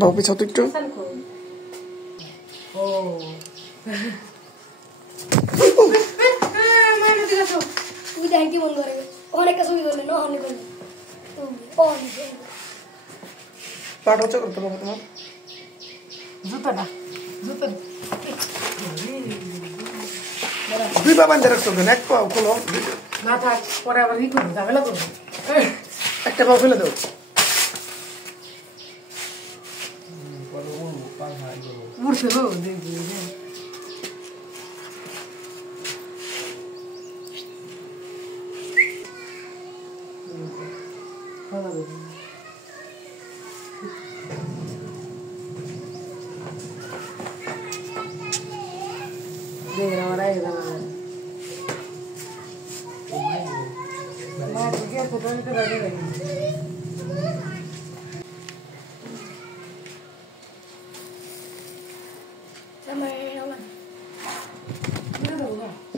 বাবু পিছাও তো একটু। পাটা হচ্ছে করতে বাবু তোমার জুতাটা জুতা দুই পা বান্ধে রাখছো কেন? এক পা খোলো না থাক, পরে আবার ই করবো, ঝামেলা করবো। একটা পা ফেলে দাও। উঠছে গো দেখি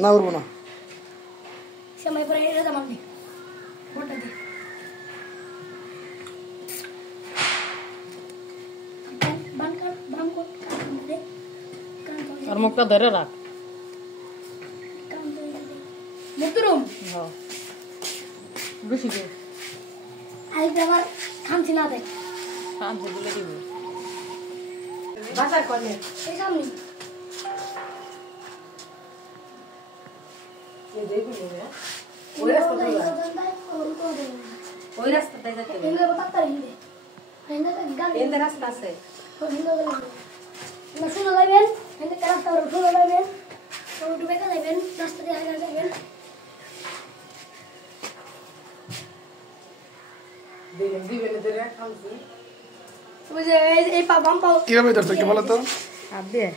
না উঠবো না সময় পরে এটা দাম আপনি মোটা দি বানকার বামকোট দে আর মুখটা ধরে রাখ কাম দে মুতরুম হ্যাঁ বেশি দে আই দাবার খামছি না দে খামছি বলে দিব বাজার করলে এই সামনে ये देखो ये ওই রাস্তায় যাচ্ছে এমনি বলতা রেন্দে এন্ড রাস্তা আছে তো হিন্দো গেলে না শুনো যাবেন এন্ড রাস্তা আর শুনো যাবেন তো ডুবে যাবেন রাস্তা দিয়ে আগে যাবেন দেখেন দিবেন ধরে খামছি ওই যে এই পা বাম পা কিভাবে ধরছো কি বলো তো হাত দিয়ে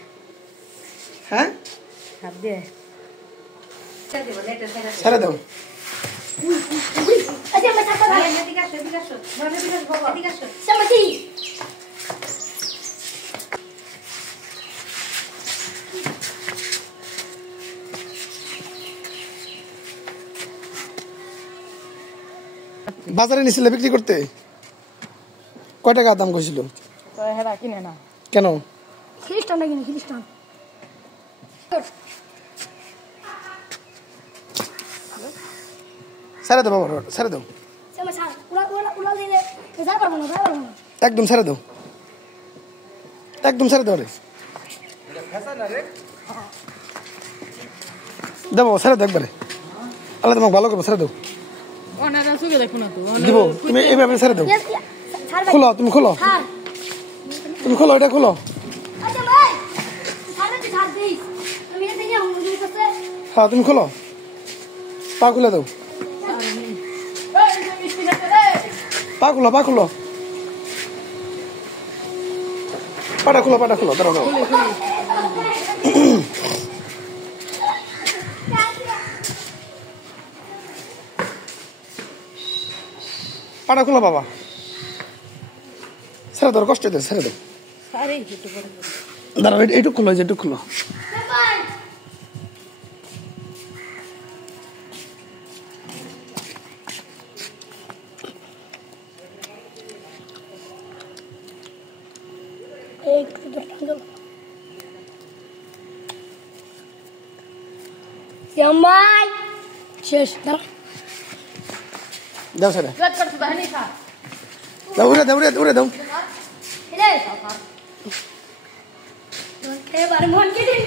হ্যাঁ হাত দিয়ে ছেড়ে দাও আচ্ছা मैं ছাড়তে পারি না ঠিক আছে ঠিক আছে মানে ঠিক আছে বাবা ঠিক আছে সমঝি বাজারে নিছিলে বিক্রি করতে কয় টাকা দাম কইছিল তো হেরা কিনে না কেন খ্রিস্টান না কিনে খ্রিস্টান ছেড়ে দাও বাবা ছেড়ে দাও একদম ছেড়ে দাও একদম ছেড়ে দাও রে দেবো ছেড়ে দাও একবারে আল্লাহ তোমাকে ভালো করবো ছেড়ে দাও দিব তুমি এইভাবে ছেড়ে দাও খোলো তুমি খোলো তুমি খোলো এটা খোলো হ্যাঁ তুমি খোলো পা খুলে দাও পা খুলো পাটা খুলো দাঁড়াও পাটা খুলো বাবা ছেড়ে দাও কষ্ট দেয় ছেড়ে দাও দাঁড়াও এইটুক খুলো যেটুক খুলো Siamai, শেষ দাও দাও সেটা দাও উড়ে দাও এবারে মন কে দিন